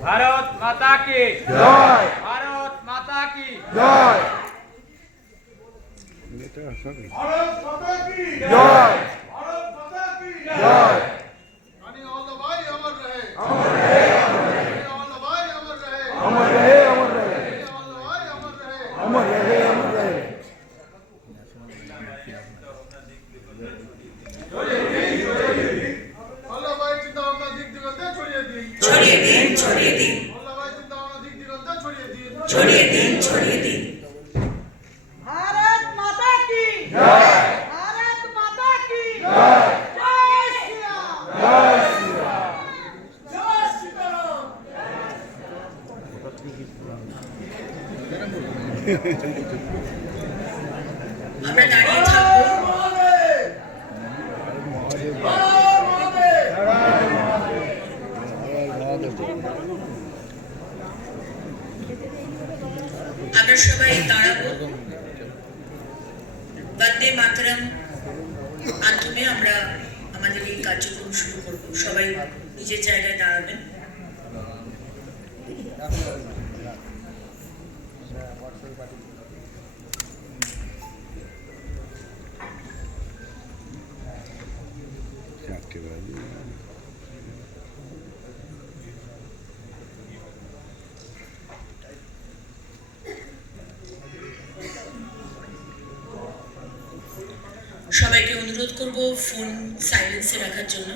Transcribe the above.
भारत माता की जय। भारत माता की जय। भारत माता की जय। भारत माता की जय। यानी ऑल द बाय अमर रहे। अमर रहे। ऑल द अमर रहे। अमर रहे अमर रहे। ऑल द अमर रहे। अमर रहे अमर रहे। छोड़िए दिन छोड़िए दिन भारत माता की जय भारत माता की जय जय श्री राम जय श्री राम जय सीताराम हमें दाढ़ी আমরা সবাই দাঁড়াবো। বন্দে মাতরম। মাধ্যমে আমরা আমাদের এই কার্যক্রম শুরু করব। সবাই নিজের জায়গায় দাঁড়াবেন। সবাইকে অনুরোধ করব ফোন সাইলেন্সে রাখার জন্য।